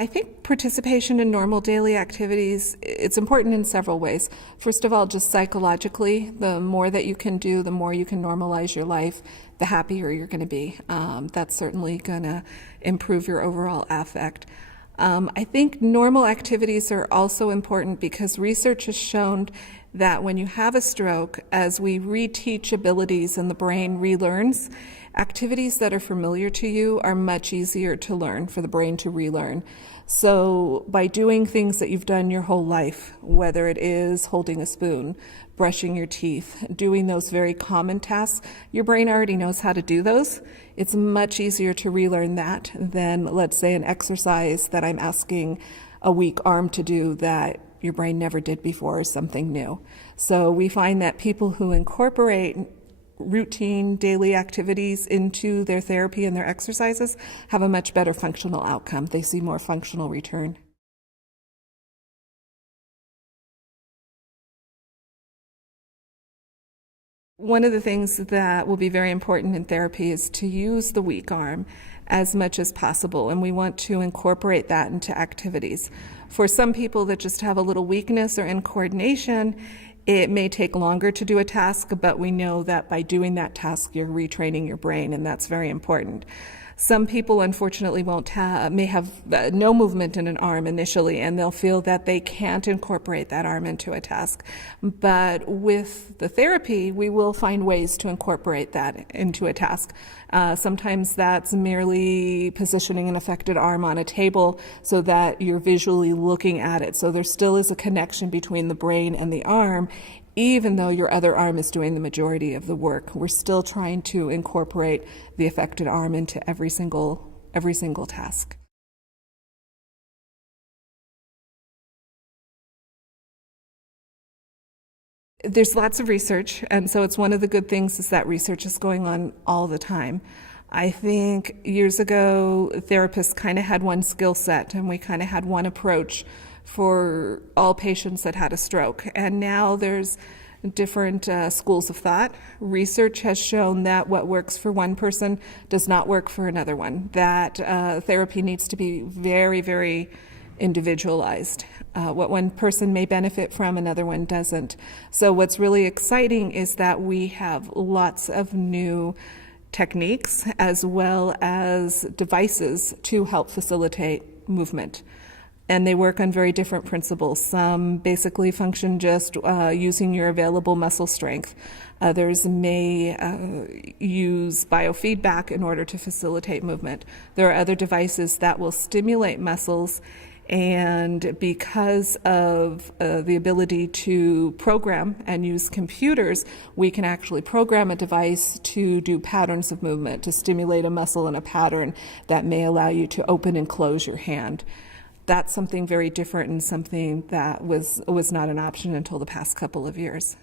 I think participation in normal daily activities, it's important in several ways. First of all, just psychologically, the more that you can do, the more you can normalize your life, the happier you're going to be. That's certainly going to improve your overall affect. I think normal activities are also important because research has shown that when you have a stroke, as we reteach abilities and the brain relearns, activities that are familiar to you are much easier to learn, for the brain to relearn. So by doing things that you've done your whole life, whether it is holding a spoon, brushing your teeth, doing those very common tasks, your brain already knows how to do those. It's much easier to relearn that than, let's say, an exercise that I'm asking a weak arm to do that your brain never did before, or something new. So we find that people who incorporate routine daily activities into their therapy and their exercises have a much better functional outcome. They see more functional return. One of the things that will be very important in therapy is to use the weak arm as much as possible, and we want to incorporate that into activities. For some people that just have a little weakness or incoordination, it may take longer to do a task, but we know that by doing that task, you're retraining your brain, and that's very important. Some people, unfortunately, may have no movement in an arm initially, and they'll feel that they can't incorporate that arm into a task. But with the therapy, we will find ways to incorporate that into a task. Sometimes that's merely positioning an affected arm on a table so that you're visually looking at it. So there still is a connection between the brain and the arm, even though your other arm is doing the majority of the work. We're still trying to incorporate the affected arm into every single task. There's lots of research, and so it's one of the good things is that research is going on all the time. I think years ago, therapists kind of had one skill set, and we kind of had one approach for all patients that had a stroke. And now there's different schools of thought. Research has shown that what works for one person does not work for another one, that therapy needs to be very, very individualized. What one person may benefit from, another one doesn't. So what's really exciting is that we have lots of new techniques as well as devices to help facilitate movement. And they work on very different principles. Some basically function just using your available muscle strength. Others may use biofeedback in order to facilitate movement. There are other devices that will stimulate muscles, and because of the ability to program and use computers, we can actually program a device to do patterns of movement, to stimulate a muscle in a pattern that may allow you to open and close your hand. That's something very different and something that was not an option until the past couple of years.